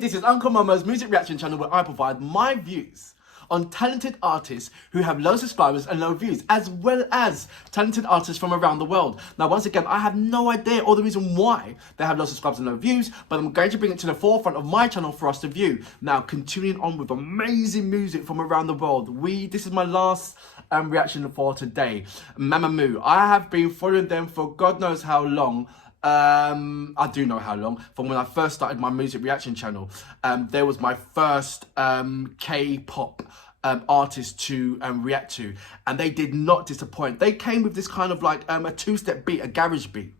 this is Uncle Mama's music reaction channel where I provide my views on talented artists who have low subscribers and low views, as well as talented artists from around the world. Now, once again, I have no idea or the reason why they have low subscribers and low views, but I'm going to bring it to the forefront of my channel for us to view. Now, continuing on with amazing music from around the world. This is my last reaction for today. Mamamoo. I have been following them for God knows how long. I do know how long. From when I first started my music reaction channel, there was my first K-pop artist to react to, and they did not disappoint. They came with this kind of like a two-step beat, a garage beat,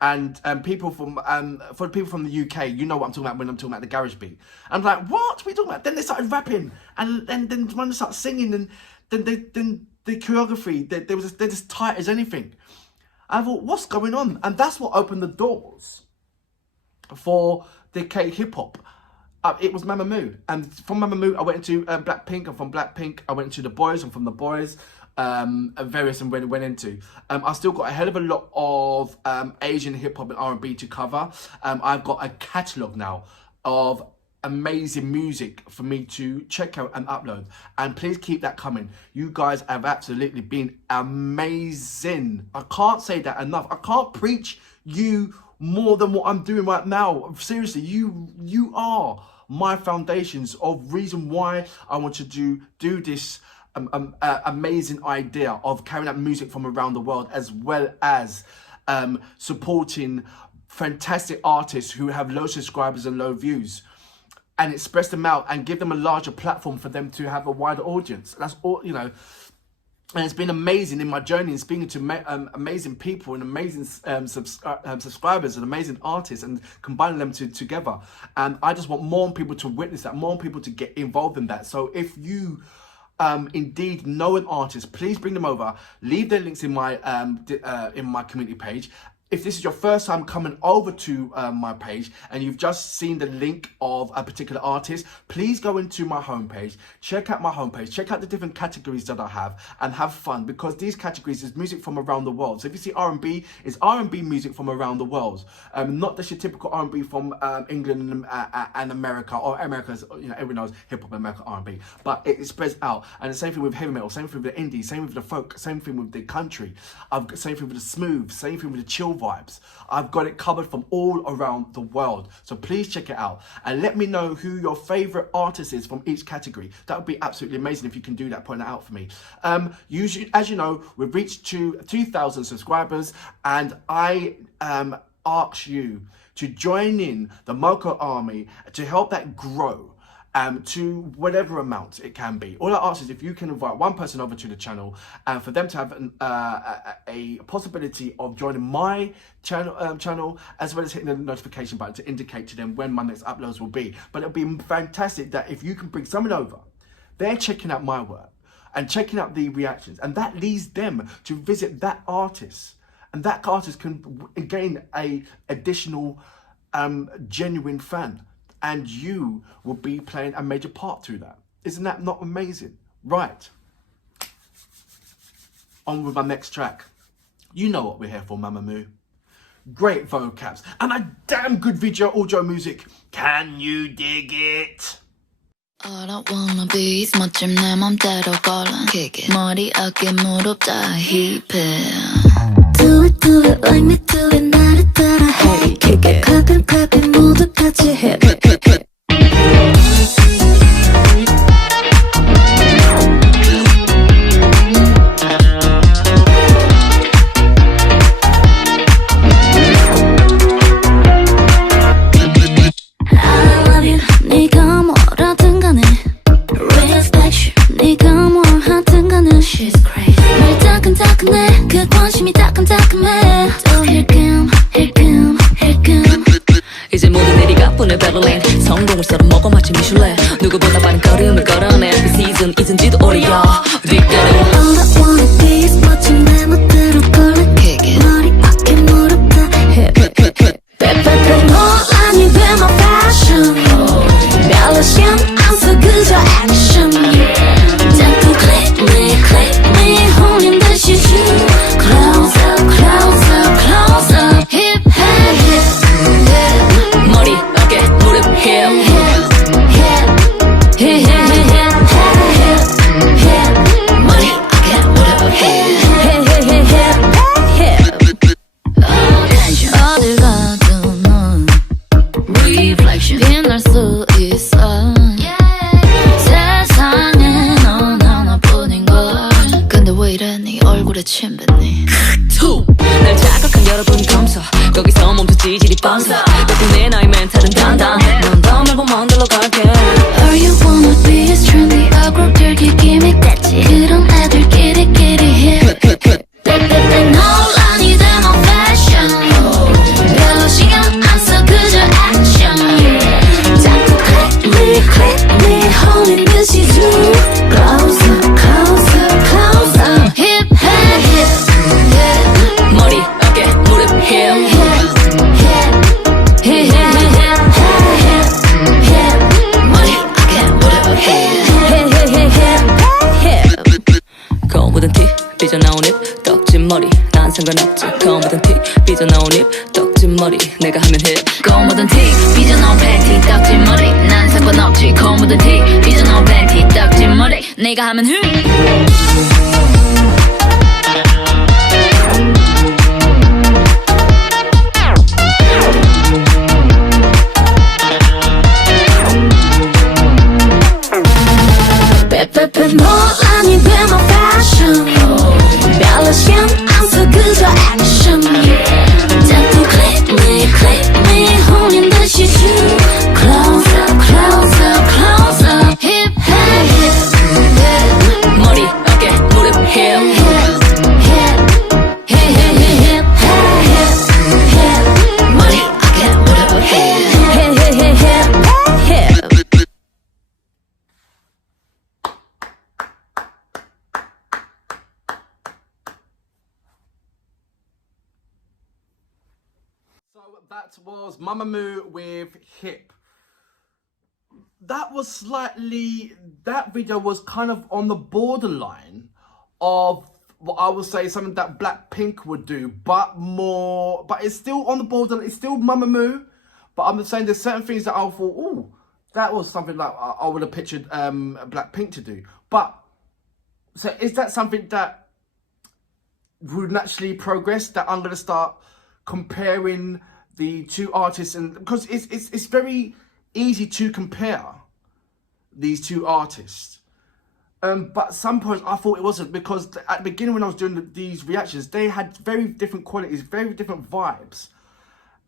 and people from for people from the UK, you know what I'm talking about when I'm talking about the garage beat. I'm like, what are we talking about? Then they started rapping, and then when they started singing, and then the choreography, they're just tight as anything. I thought, what's going on? And that's what opened the doors for the K-hip-hop. It was Mamamoo. And from Mamamoo, I went into Blackpink. And from Blackpink, I went into The Boys. And from The Boys, various and went into. I still got a hell of a lot of Asian hip-hop and R&B to cover. I've got a catalogue now of amazing music for me to check out and upload, and please keep that coming. You guys have absolutely been amazing. I can't say that enough. I can't preach you more than what I'm doing right now. Seriously, you are my foundations of reason why I want to do this amazing idea of carrying out music from around the world, as well as supporting fantastic artists who have low subscribers and low views, and express them out and give them a larger platform for them to have a wider audience. That's all, you know. And it's been amazing in my journey and speaking to amazing people and amazing subscribers and amazing artists, and combining them together. And I just want more people to witness that, more people to get involved in that. So if you indeed know an artist, please bring them over. Leave their links in my community page. If this is your first time coming over to my page and you've just seen the link of a particular artist, please go into my homepage, check out my homepage, check out the different categories that I have, and have fun, because these categories is music from around the world. So if you see R&B, it's R&B music from around the world, not just your typical R&B from England and America, or America's, you know, everyone knows hip hop, America, R&B, but it spreads out. And the same thing with heavy metal, same thing with the indie, same with the folk, same thing with the country, same thing with the smooth, same thing with the chill vibes. I've got it covered from all around the world. So please check it out and let me know who your favorite artist is from each category. That would be absolutely amazing if you can do that, point that out for me. Usually, as you know, we've reached 2,000 subscribers, and I ask you to join in the Moko army to help that grow to whatever amount it can be. All I ask is if you can invite one person over to the channel, and for them to have a possibility of joining my channel, as well as hitting the notification button to indicate to them when my next uploads will be. But it'll be fantastic that if you can bring someone over, they're checking out my work and checking out the reactions, and that leads them to visit that artist, and that artist can gain a additional genuine fan. And you will be playing a major part through that. Isn't that not amazing? Right. On with my next track. You know what we're here for, Mamamoo. Great vocabs and a damn good video audio music. Can you dig it? All I wanna be is 멋짐 내 맘대로 걸어 kick it 머리 어깨 무릎 다 힙해 Do it like me do it 나를 따라 해 kick it clap it 모두 같이 해 She's crazy 날 따끈따끈해 그 관심이 따끔따끔해 또 힐끔 이제 모두 내리가 뿐의 베를린 성공을 썰어 먹어 마치 미슐랭 누구보다 빠른 걸음을 걸어내 그 시즌 잊은지도 오래야 뒷걸음 All I wanna be is 멋진 내 멋대로 걸어 머리 어깨 무릎 다 빼빼빼 논란이 돼 my fashion 별로 신경 안 써 그저 action 자꾸 click me 홀린 듯이 close up hip hop 머리 어깨 무릎 hip 지질이 뻔서 덕분에 나의 멘탈은 단단해 넌 더 말고 만들러 갈게 All you wanna be is trendy 어그로들기 기믹 같지 그런 애들끼리끼리 hip 논란이 된 my fashion 별로 신경 안 써 그저 action 자꾸 click me 홀린 듯이 zoom closer closer closer hip hey hip yeah 머리 어깨 무릎 hip 거무던 티 삐져나온 입 떡진 머리 난 상관없지 거무던 티 삐져나온 입 떡진 머리 내가 하면 힙 고무던 티 삐져나온 팬티 떡진 머리 난 상관없지 고무던 티 삐져나온 팬티 떡진 머리 내가 하면 논란이 된 my fashion 별로 신경 안 써 그저 action 자꾸 click me 홀린 듯이 zoom closer closer closer hip hey hip yeah 머리 어깨 무릎 hip 머리 어깨 무릎 hip So that was Mamamoo with Hip. That was slightly, that video was kind of on the borderline of what I would say something that Blackpink would do, but it's still on the border, it's still Mamamoo, but I'm saying there's certain things that I thought, oh, that was something like I would have pictured Blackpink to do. But, so is that something that would naturally progress, that I'm going to start comparing the two artists, and because it's very easy to compare these two artists, but some points I thought it wasn't, because at the beginning when I was doing these reactions, they had very different qualities, very different vibes.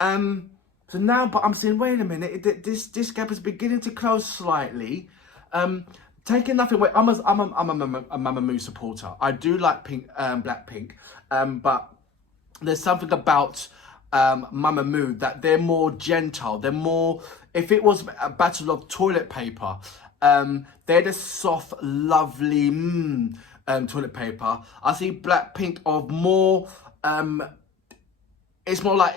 So now, but I'm saying, wait a minute, this gap is beginning to close slightly. Taking nothing away, I'm a Mamamoo supporter. I do like Blackpink, but there's something about Mamamoo that they're more gentle. They're more, if it was a battle of toilet paper, they're the soft, lovely toilet paper. I see Blackpink of more, it's more like,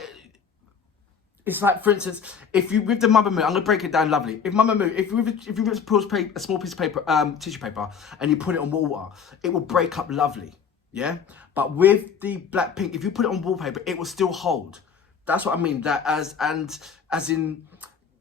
it's like, for instance, if you, with the Mamamoo, I'm gonna break it down lovely. If Mamamoo, if you were to put a small piece of paper, tissue paper, and you put it on water, it will break up lovely, yeah? But with the Blackpink, if you put it on wallpaper, it will still hold. That's what I mean, that as in,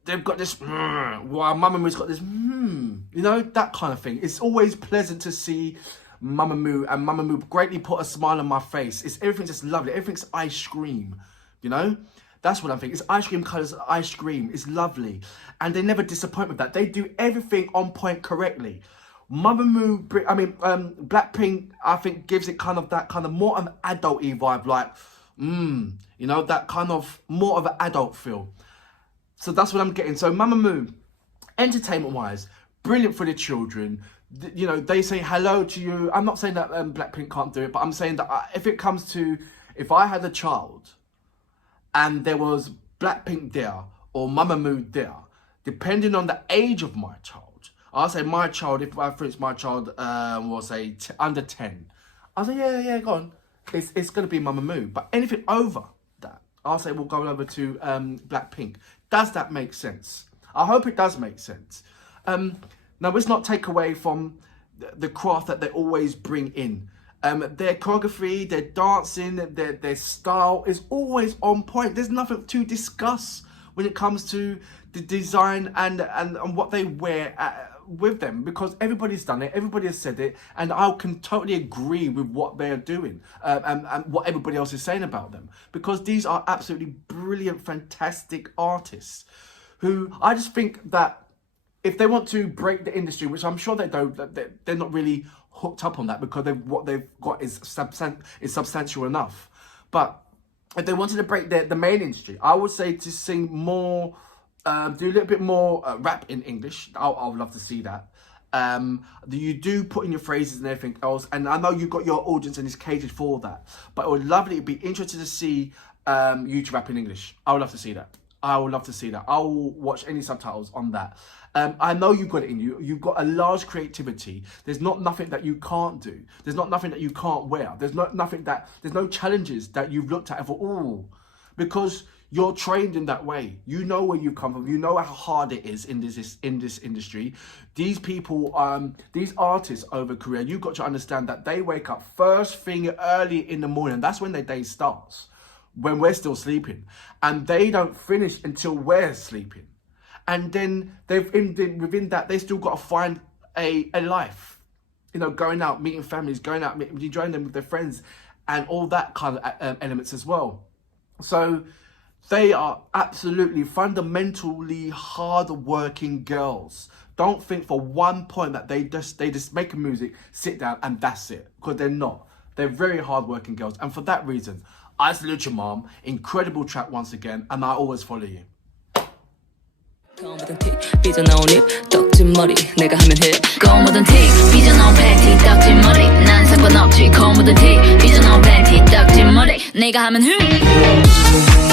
they've got this, while Mamamoo's got this, you know, that kind of thing. It's always pleasant to see Mamamoo, and Mamamoo greatly put a smile on my face. Everything's just lovely, everything's ice cream, you know? That's what I'm thinking. It's ice cream colours, ice cream. It's lovely. And they never disappoint with that. They do everything on point correctly. Mamamoo, Blackpink, I think gives it kind of that kind of more of an adult-y vibe, like, you know, that kind of more of an adult feel. So that's what I'm getting. So Mamamoo, entertainment-wise, brilliant for the children. You know, they say hello to you. I'm not saying that Blackpink can't do it, but I'm saying that if it comes to, if I had a child and there was Blackpink there or Mamamoo there, depending on the age of my child, I'll say my child, if for instance my child was say under 10, I'll say yeah, go on. It's going to be Mamamoo. But anything over that, I'll say we'll go over to Blackpink. Does that make sense? I hope it does make sense. Now, let's not take away from the craft that they always bring in. Their choreography, their dancing, their style is always on point. There's nothing to discuss when it comes to the design and what they wear with them, because everybody's done it, everybody has said it, and I can totally agree with what they're doing and what everybody else is saying about them, because these are absolutely brilliant, fantastic artists who I just think that if they want to break the industry, which I'm sure they don't, they're not really hooked up on that, because what they've got is substantial enough. But if they wanted to break the main industry, I would say to sing more, do a little bit more rap in English. I would love to see that. You do put in your phrases and everything else, and I know you've got your audience and it's catered for that. But it would lovely, it'd be interesting to see you to rap in English. I would love to see that. I would love to see that. I will watch any subtitles on that. I know you've got it in you. You've got a large creativity. There's not nothing that you can't do. There's not nothing that you can't wear. There's no challenges that you've looked at and thought, oh, because you're trained in that way. You know where you come from. You know how hard it is in this industry. These people, these artists over Korea, you've got to understand that they wake up first thing early in the morning. That's when their day starts, when we're still sleeping, and they don't finish until we're sleeping. And then within that, they still got to find a life, you know, going out, meeting families, going out, enjoying them with their friends, and all that kind of elements as well. So they are absolutely fundamentally hard-working girls. Don't think for one point that they just make a music, sit down, and that's it, because they're not. They're very hard-working girls, and for that reason, I salute your mom. Incredible track once again, and I always follow you. 검은 티 삐져나온 입 떡진 머리 내가 하면 해 검은 티 삐져나온 팬티 떡진 머리 난 상관없지 검은 티 삐져나온 팬티 떡진 머리 내가 하면 해